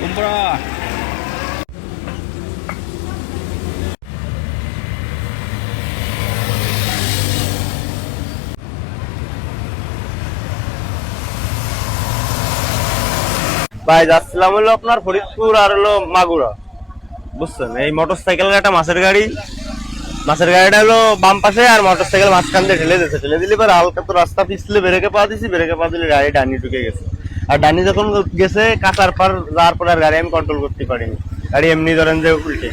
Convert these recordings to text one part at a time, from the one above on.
Kumpra. ভাই যাচ্ছিলাম হলো আপনার ফরিদপুর আর হলো মাগুরা, বুঝছেন? এই মোটরসাইকেলের একটা মাছের গাড়িটা হলো বাম পাশে, আর মোটরসাইকেল মাঝখান দিয়ে ঠেলে দিলে পরে হালকা তো রাস্তা পিছলে ব্রেকে পা দিলে গাড়ি ডানি ঢুকে গেছে। আর ডানি যখন গেছে কাঁচার পার যাওয়ার পর আর গাড়ি আমি কন্ট্রোল করতে পারিনি, গাড়ি এমনি ধরেন যে উল্টে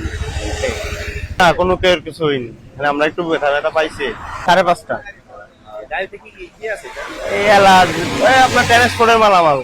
না, কোনো কেউ কিছু হয়নি। আমরা একটু ব্যথা পাইছি 5:30। এই এলাচ আপনার ট্রান্সপোর্টের মালামাল